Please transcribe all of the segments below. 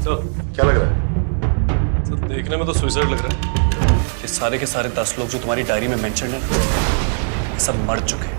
Sir क्या लग रहा है? सर देखने में तो सुसाइड लग रहा है। ये सारे के सारे 10 लोग जो तुम्हारी डायरी में मेंशन है सब मर चुके हैं।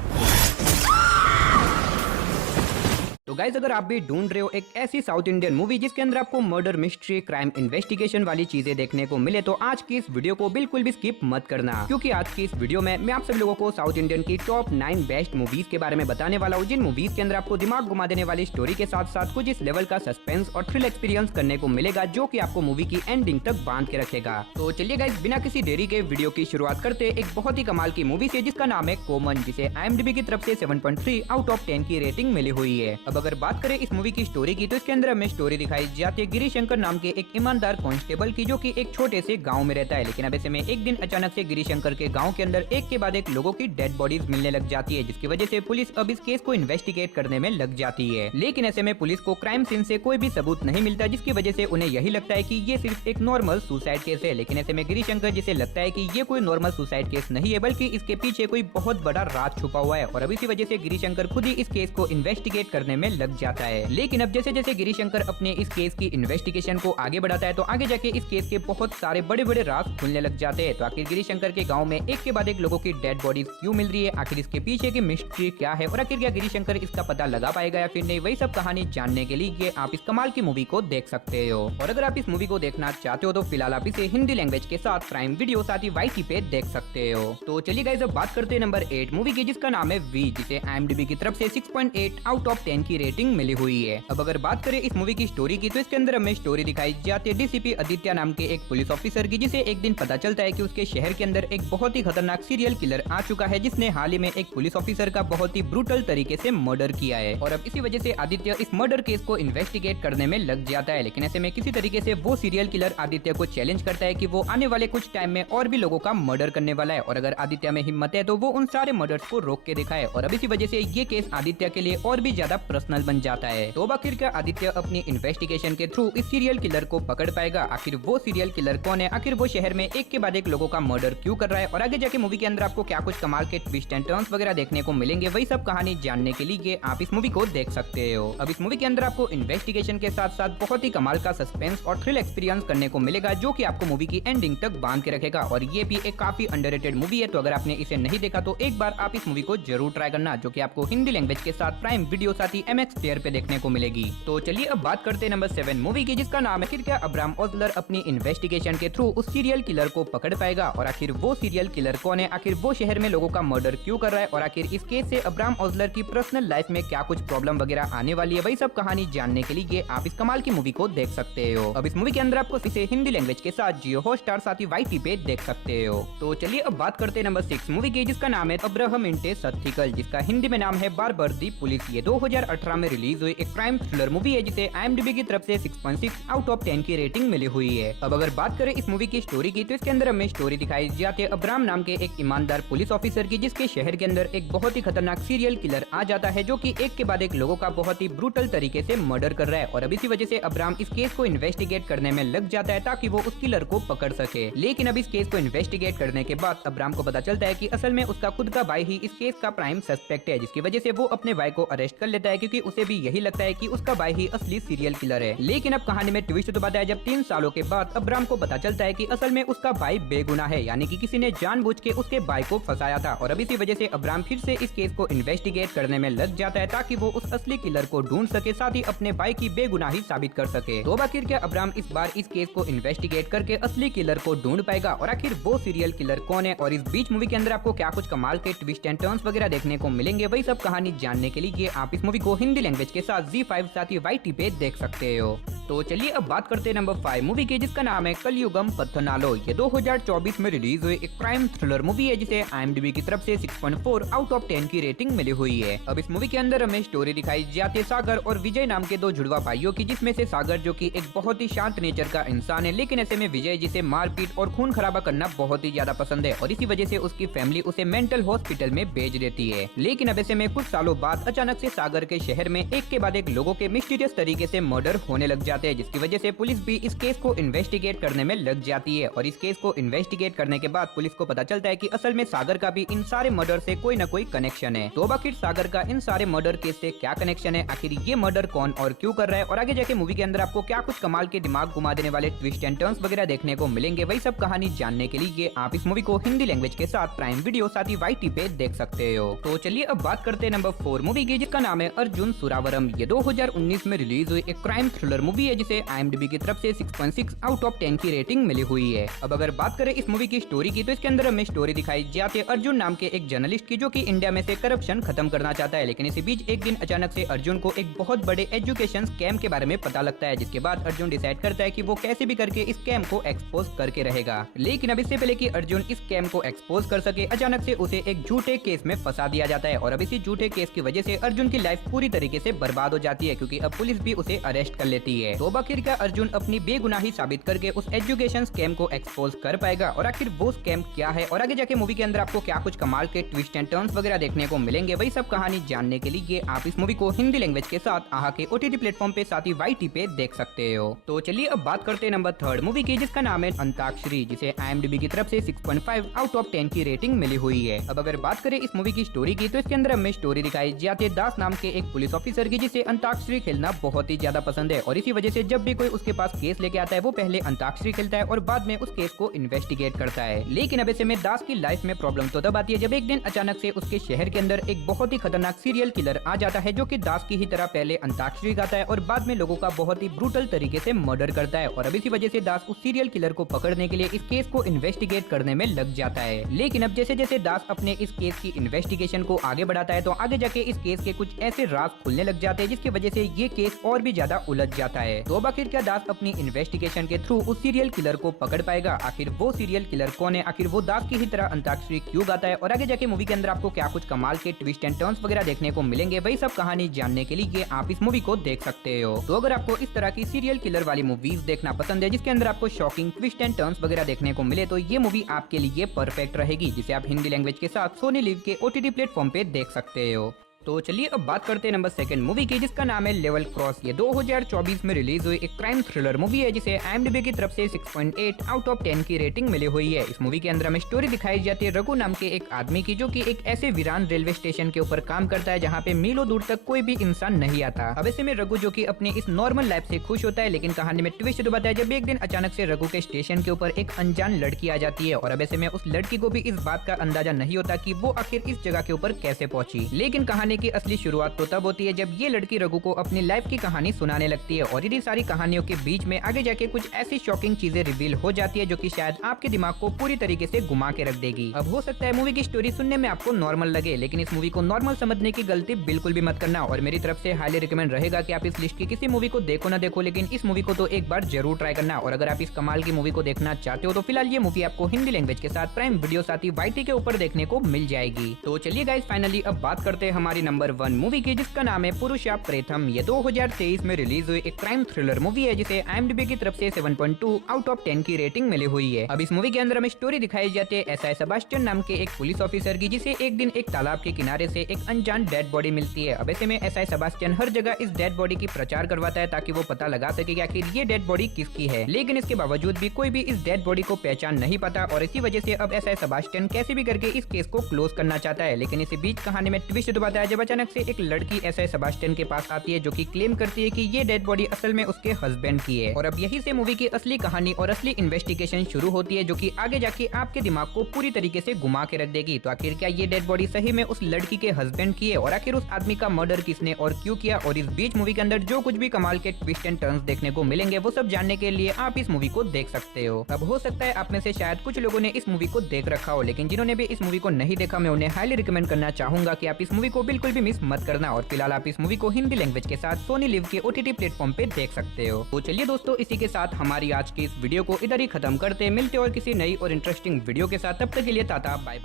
तो गाइज अगर आप भी ढूंढ रहे हो एक ऐसी साउथ इंडियन मूवी जिसके अंदर आपको मर्डर मिस्ट्री क्राइम इन्वेस्टिगेशन वाली चीजें देखने को मिले तो आज की इस वीडियो को बिल्कुल भी स्किप मत करना, क्योंकि आज की इस वीडियो में मैं आप सभी लोगों को साउथ इंडियन की टॉप 9 बेस्ट मूवीज के बारे में बताने वाला हूँ, जिन मूवीज के अंदर आपको दिमाग घुमा देने वाली स्टोरी के साथ साथ कुछ इस लेवल का सस्पेंस और थ्रिल एक्सपीरियंस करने को मिलेगा जो की आपको मूवी की एंडिंग तक बांध के रखेगा। तो चलिए गाइज बिना किसी देरी के वीडियो की शुरुआत करते एक बहुत ही कमाल की मूवी से जिसका नाम है कोमन, जिसे IMDb की तरफ से 7.3 आउट ऑफ 10 की रेटिंग मिली हुई है। अब अगर बात करें इस मूवी की स्टोरी की तो इसके अंदर हमें स्टोरी दिखाई जाती है गिरीश शंकर नाम के एक ईमानदार कांस्टेबल की, जो कि एक छोटे से गांव में रहता है। लेकिन अब ऐसे में एक दिन अचानक से गिरीश शंकर के गांव के अंदर एक के बाद एक लोगों की डेड बॉडीज मिलने लग जाती है, जिसकी वजह से पुलिस अब इस केस को इन्वेस्टिगेट करने में लग जाती है। लेकिन ऐसे में पुलिस को क्राइम सीन से कोई भी सबूत नहीं मिलता, जिसकी वजह से उन्हें यही लगता है कि ये सिर्फ एक नॉर्मल सुसाइड केस है। लेकिन ऐसे में गिरीश शंकर जिसे लगता है कि ये कोई नॉर्मल सुसाइड केस नहीं है, बल्कि इसके पीछे कोई बहुत बड़ा राज छुपा हुआ है, और अब इसी वजह से गिरीश शंकर खुद ही इस केस को इन्वेस्टिगेट करने में लग जाता है। लेकिन अब जैसे जैसे गिरीश शंकर अपने इस केस की इन्वेस्टिगेशन को आगे बढ़ाता है तो आगे जाके इस केस के बहुत सारे बड़े बड़े राज खुलने लग जाते हैं। तो आखिर गिरीश शंकर के गांव में एक के बाद एक लोगों की डेड बॉडीज क्यों मिल रही है, आखिर इसके पीछे की मिस्ट्री क्या है, और आखिर क्या गिरीश शंकर इसका पता लगा पाएगा या फिर नहीं, वही सब कहानी जानने के लिए आप इस कमाल की मूवी को देख सकते हो। और अगर आप इस मूवी को देखना चाहते हो तो फिलहाल आप इसे हिंदी लैंग्वेज के साथ प्राइम वीडियो साथ ही YT पे देख सकते हो। तो चलिए गाइस अब बात करते हैं नंबर 8 मूवी की, जिसका नाम है वी, जिसे IMDb की तरफ से 6.8 आउट ऑफ 10 की रेटिंग मिली हुई है। अब अगर बात करें इस मूवी की स्टोरी की तो इसके अंदर हमें स्टोरी दिखाई जाती है DCP आदित्य नाम के एक पुलिस ऑफिसर की, जिसे एक दिन पता चलता है कि उसके शहर के अंदर एक बहुत ही खतरनाक सीरियल किलर आ चुका है, जिसने हाल ही में एक पुलिस ऑफिसर का बहुत ही ब्रूटल तरीके से मर्डर किया है। और अब इसी वजह से आदित्य इस मर्डर केस को इन्वेस्टिगेट करने में लग जाता है। लेकिन ऐसे में किसी तरीके से वो सीरियल किलर आदित्य को चैलेंज करता है कि वो आने वाले कुछ टाइम में और भी लोगों का मर्डर करने वाला है, और अगर आदित्य में हिम्मत है तो वो उन सारे मर्डर्स को रोक के दिखाए। और अब इसी वजह से ये केस आदित्य के लिए और भी ज्यादा पर्सनल बन जाता है। तो आखिर क्या आदित्य अपनी इन्वेस्टिगेशन के थ्रू इस सीरियल किलर को पकड़ पाएगा, आखिर वो सीरियल किलर कौन है, आखिर वो शहर में एक के बाद एक लोगों का मर्डर क्यों कर रहा है, और आगे जाके मूवी के अंदर आपको क्या कुछ कमाल के ट्विस्ट एंड टर्न्स वगैरह देखने को मिलेंगे, वही सब कहानी जानने के लिए आप इस मूवी को देख सकते हो। अब इस मूवी के अंदर आपको इन्वेस्टिगेशन के साथ साथ बहुत ही कमाल का सस्पेंस और थ्रिल एक्सपीरियंस करने को मिलेगा, जो कि आपको मूवी की एंडिंग तक बांध के रखेगा। और ये भी एक काफी अंडररेटेड मूवी है, तो अगर आपने इसे नहीं देखा तो एक बार आप इस मूवी को जरूर ट्राई करना, जो कि आपको हिंदी लैंग्वेज के साथ प्राइम वीडियो साथ ही MX प्लेयर पे देखने को मिलेगी। तो चलिए अब बात करते हैं नंबर 7 मूवी की, जिसका नाम है आखिर क्या अब्राहम ओज़लर अपनी इन्वेस्टिगेशन के थ्रू उस सीरियल किलर को पकड़ पाएगा, और आखिर वो सीरियल किलर कौन है, आखिर वो शहर में लोगों का मर्डर क्यों कर रहा है, और आखिर इस केस से अब्राहम ओज़लर की पर्सनल लाइफ में क्या कुछ प्रॉब्लम वगैरह आने वाली है, वही सब कहानी जानने के लिए आप इस कमाल की मूवी को देख सकते हो। अब इस मूवी के अंदर आपको इसे हिंदी लैंग्वेज के साथ जियो हॉटस्टार साथ ही YT पे देख सकते हो। तो चलिए अब बात करते हैं नंबर 6 मूवी की, जिसका नाम है अब्राहम इंटे सथिकल, जिसका हिंदी में नाम है बार्बर दी पुलिस। ये 2018 में रिलीज हुई एक क्राइम थ्रिलर मूवी है, जिसे IMDb की तरफ से 6.6 आउट ऑफ 10 की रेटिंग मिली हुई है। अब अगर बात करें इस मूवी की स्टोरी की तो इसके अंदर हमें स्टोरी दिखाई जाती है अब्राहम नाम के एक ईमानदार पुलिस ऑफिसर की, जिसके शहर के अंदर एक बहुत ही खतरनाक सीरियल किलर आ जाता है, जो कि एक के बाद एक लोगों का बहुत ही ब्रूटल तरीके से मर्डर कर रहा है। और अब इसी वजह से अब्राहम इस केस को इन्वेस्टिगेट करने में लग जाता है ताकि वो उस किलर को पकड़ सके। लेकिन अब इस केस को इन्वेस्टिगेट करने के बाद अब्राहम को पता चलता है कि असल में उसका खुद का भाई ही इस केस का प्राइम सस्पेक्ट है, जिसकी वजह से वो अपने भाई को अरेस्ट कर लेता है, क्योंकि उसे भी यही लगता है कि उसका भाई ही असली सीरियल किलर है। लेकिन अब कहानी में ट्विस्ट तो बताया जब 3 सालों के बाद अब्राहम को पता चलता है कि असल में उसका भाई बेगुनाह है, यानी कि किसी ने जानबूझ के उसके भाई को फंसाया था। और अब इसी वजह से अब्राहम फिर से इस केस को इन्वेस्टिगेट करने में लग जाता है ताकि वो उस असली किलर को ढूंढ सके, साथ ही अपने भाई की बेगुनाही साबित कर सके। तो आखिर क्या अब्राहम इस बार इस केस को इन्वेस्टिगेट करके असली किलर को ढूंढ पाएगा, और आखिर वो सीरियल किलर कौन है, और इस बीच मूवी के अंदर आपको क्या कुछ कमाल के ट्विस्ट एंड टर्न्स वगैरह देखने को मिलेंगे, वही सब कहानी जानने के लिए आप इस मूवी को हिंदी लैंग्वेज के साथ ZEE5 साथ ही YT पे देख सकते हो। तो चलिए अब बात करते हैं नंबर 5 मूवी की, जिसका नाम है कलयुगम पत्थनालो। ये 2024 में रिलीज हुई एक क्राइम थ्रिलर मूवी है, जिसे IMDb की तरफ से 6.4 आउट ऑफ 10 की रेटिंग मिली हुई है। अब इस मूवी के अंदर हमें स्टोरी दिखाई जाती है सागर और विजय नाम के 2 जुड़वा भाइयों की, जिसमें से सागर जो कि एक बहुत ही शांत नेचर का इंसान है, लेकिन ऐसे में विजय जिसे मारपीट और खून खराबा करना बहुत ही ज्यादा पसंद है, और इसी वजह से उसकी फैमिली उसे मेंटल हॉस्पिटल में भेज देती है। लेकिन अब ऐसे में कुछ सालों बाद अचानक से सागर के शहर में एक के बाद एक लोगों के मिस्टीरियस तरीके से मर्डर होने लग जाते जाते हैं, जिसकी वजह से पुलिस भी इस केस को इन्वेस्टिगेट करने में लग जाती है। और इस केस को इन्वेस्टिगेट करने के बाद पुलिस को पता चलता है कि असल में सागर का भी इन सारे मर्डर से कोई न कोई कनेक्शन है। तो आखिर सागर का इन सारे मर्डर केस से क्या कनेक्शन है, आखिर ये मर्डर कौन और क्यों कर रहा है, और आगे जाके मूवी के अंदर आपको क्या कुछ कमाल के दिमाग घुमा देने वाले ट्विस्ट एंड टर्न्स वगैरह देखने को मिलेंगे, वही सब कहानी जानने के लिए आप इस मूवी को हिंदी लैंग्वेज के साथ प्राइम वीडियो साथ ही YT पे देख सकते हो। तो चलिए अब बात करते हैं नंबर 4 मूवी की, जिसका नाम है अर्जुन सुरावरम। ये 2019 में रिलीज हुई एक क्राइम थ्रिलर मूवी है, जिसे IMDb की तरफ से 6.6 आउट ऑफ 10 की रेटिंग मिली हुई है। अब अगर बात करें इस मूवी की स्टोरी की, तो इसके अंदर हमें स्टोरी दिखाई जाती है अर्जुन नाम के एक जर्नलिस्ट की, जो कि इंडिया में से करप्शन खत्म करना चाहता है। लेकिन इसी बीच एक दिन अचानक से अर्जुन को एक बहुत बड़े एजुकेशन स्कैम के बारे में पता लगता है, जिसके बाद अर्जुन डिसाइड करता है कि वो कैसे भी करके इस स्कैम को एक्सपोज करके रहेगा। लेकिन अब इससे पहले कि अर्जुन इस स्कैम को एक्सपोज कर सके, अचानक से उसे एक झूठे केस में फंसा दिया जाता है। और अब इसी झूठे केस की वजह से अर्जुन की लाइफ पूरी तरीके से बर्बाद हो जाती है, क्योंकि अब पुलिस भी उसे अरेस्ट कर लेती है। तो आखिर क्या अर्जुन अपनी बेगुनाही साबित करके उस एजुकेशन स्कैम को एक्सपोज कर पाएगा, और आखिर वो स्कैम क्या है, और आगे जाके मूवी के अंदर आपको क्या कुछ कमाल के ट्विस्ट एंड टर्न्स वगैरह देखने को मिलेंगे, वही सब कहानी जानने के लिए आप इस मूवी को हिंदी लैंग्वेज के साथ आहा के OTT प्लेटफॉर्म पे साथ ही YT पे देख सकते हो। तो चलिए अब बात करते हैं नंबर 3 मूवी की, जिसका नाम है अंताक्षरी, जिसे IMDb की तरफ से 6.5 आउट ऑफ 10 की रेटिंग मिली हुई है। अब अगर बात करें इस मूवी की स्टोरी की, तो इसके अंदर हमें स्टोरी दिखाई जाती है दास नाम के एक पुलिस ऑफिसर की, जिसे अंताक्षरी खेलना बहुत ही ज्यादा पसंद है। और इसी वजह से जब भी कोई उसके पास केस लेके आता है, वो पहले अंताक्षरी खेलता है और बाद में उस केस को इन्वेस्टिगेट करता है। लेकिन अब ऐसे में दास की लाइफ में प्रॉब्लम तो तब आती है जब एक दिन अचानक से उसके शहर के अंदर एक बहुत ही खतरनाक सीरियल किलर आ जाता है, जो कि दास की ही तरह पहले अंताक्षरी गाता है और बाद में लोगों का बहुत ही ब्रूटल तरीके से मर्डर करता है। और अब इसी वजह से दास उस सीरियल किलर को पकड़ने के लिए इस केस को इन्वेस्टिगेट करने में लग जाता है। लेकिन अब जैसे जैसे दास अपने इस केस की इन्वेस्टिगेशन को आगे बढ़ाता है, तो आगे जाके इस केस के कुछ ऐसे राज खुलने लग जाते हैं, जिसकी वजह से ये केस और भी ज्यादा उलझ जाता है। तो अब आखिर क्या दास अपनी इन्वेस्टिगेशन के थ्रू उस सीरियल किलर को पकड़ पाएगा, आखिर वो सीरियल किलर कौन है, आखिर वो दास की ही तरह अंताक्षरी क्यों गाता है, और आगे जाके मूवी के अंदर आपको क्या कुछ कमाल के ट्विस्ट एंड टर्न्स वगैरह देखने को मिलेंगे, वही सब कहानी जानने के लिए आप इस मूवी को देख सकते हो। तो अगर आपको इस तरह की सीरियल किलर वाली मूवीज देखना पसंद है, जिसके अंदर आपको शॉकिंग ट्विस्ट एंड टर्न्स वगैरह देखने को मिले, तो ये मूवी आपके लिए परफेक्ट रहेगी, जिसे आप हिंदी लैंग्वेज के साथ सोनी लिव के OTT प्लेटफॉर्म पे देख सकते हो। तो चलिए अब बात करते हैं नंबर 2 मूवी की, जिसका नाम है लेवल क्रॉस। ये 2024 में रिलीज हुई एक क्राइम थ्रिलर मूवी है, जिसे IMDb की तरफ से 6.8 आउट ऑफ 10 की रेटिंग मिली हुई है। इस मूवी के अंदर हमें स्टोरी दिखाई जाती है रघु नाम के एक आदमी की, जो कि एक ऐसे वीरान रेलवे स्टेशन के ऊपर काम करता है, जहाँ पे मीलों दूर तक कोई भी इंसान नहीं आता। अब ऐसे में रघु, जो कि अपनी इस नॉर्मल लाइफ से खुश होता है, लेकिन कहानी में ट्विस्ट बताया है जब एक दिन अचानक से रघु के स्टेशन के ऊपर एक अनजान लड़की आ जाती है। और अब ऐसे में उस लड़की को भी इस बात का अंदाजा नहीं होता कि वो आखिर इस जगह के ऊपर कैसे पहुंची। लेकिन कहानी की असली शुरुआत तो तब होती है जब ये लड़की रघु को अपनी लाइफ की कहानी सुनाने लगती है, और इन्हीं सारी कहानियों के बीच में आगे जाके कुछ ऐसी शॉकिंग चीजें रिवील हो जाती है, जो कि शायद आपके दिमाग को पूरी तरीके से घुमा के रख देगी। अब हो सकता है मूवी की स्टोरी सुनने में आपको नॉर्मल लगे, लेकिन इस मूवी को नॉर्मल समझने की गलती बिल्कुल भी मत करना, और मेरी तरफ से हाईली रिकमेंड रहेगा कि आप इस लिस्ट की किसी मूवी को देखो ना देखो, लेकिन इस मूवी को तो एक बार जरूर ट्राई करना। और अगर आप इस कमाल की मूवी को देखना चाहते हो, तो फिलहाल ये मूवी आपको हिंदी लैंग्वेज के साथ प्राइम वीडियो साथ ही YT के ऊपर देखने को मिल जाएगी। तो चलिए गाइस, फाइनली अब बात करते हैं हमारी नंबर 1 मूवी की, जिसका नाम है पुरुषा प्रेथम। ये 2023 में रिलीज हुई एक क्राइम थ्रिलर मूवी है, जिसे IMDb की तरफ से 7.2 आउट ऑफ 10 की रेटिंग मिली हुई है। अब इस मूवी के अंदर हमें स्टोरी दिखाई जाती है SI सेबास्टियन नाम के एक पुलिस ऑफिसर की, जिसे एक दिन एक तालाब के किनारे से एक अनजान डेड बॉडी मिलती है। अब ऐसे में SI सेबास्टियन हर जगह इस डेड बॉडी की प्रचार करवाता है, ताकि वो पता लगा सके कि आखिर ये डेड बॉडी किसकी है। लेकिन इसके बावजूद भी कोई भी इस डेड बॉडी को पहचान नहीं पाता, और इसी वजह से अब SI सेबास्टियन कैसे भी करके इस केस को क्लोज करना चाहता है। लेकिन इसी बीच कहानी में ट्विस्ट बताया है जब अचानक से एक लड़की SI सेबास्टियन के पास आती है, जो कि क्लेम करती है कि ये डेड बॉडी असल में उसके हस्बैंड की है। और अब यही से मूवी की असली कहानी और असली इन्वेस्टिगेशन शुरू होती है, जो कि आगे जाके आपके दिमाग को पूरी तरीके से घुमा के रख देगी। तो आखिर क्या ये डेड बॉडी सही में उस लड़की के हस्बैंड की है, और आखिर उस आदमी का मर्डर किसने और क्यों किया, और इस बीच मूवी के अंदर जो कुछ भी कमाल के ट्विस्ट एंड टर्न्स देखने को मिलेंगे, वो सब जानने के लिए आप इस मूवी को देख सकते हो। अब हो सकता है आप में से शायद कुछ लोगों ने इस मूवी को देख रखा हो, लेकिन जिन्होंने भी इस मूवी को नहीं देखा, मैं उन्हें हाईली रिकमेंड करना चाहूंगा कि आप इस मूवी को बिल्कुल भी मिस मत करना। और फिलहाल आप इस मूवी को हिंदी लैंग्वेज के साथ सोनी लिव के OTT प्लेटफॉर्म पे देख सकते हो। तो चलिए दोस्तों, इसी के साथ हमारी आज की इस वीडियो को इधर ही खत्म करते हैं। मिलते और किसी नई और इंटरेस्टिंग वीडियो के साथ, तब तक के लिए टाटा बाय बाय।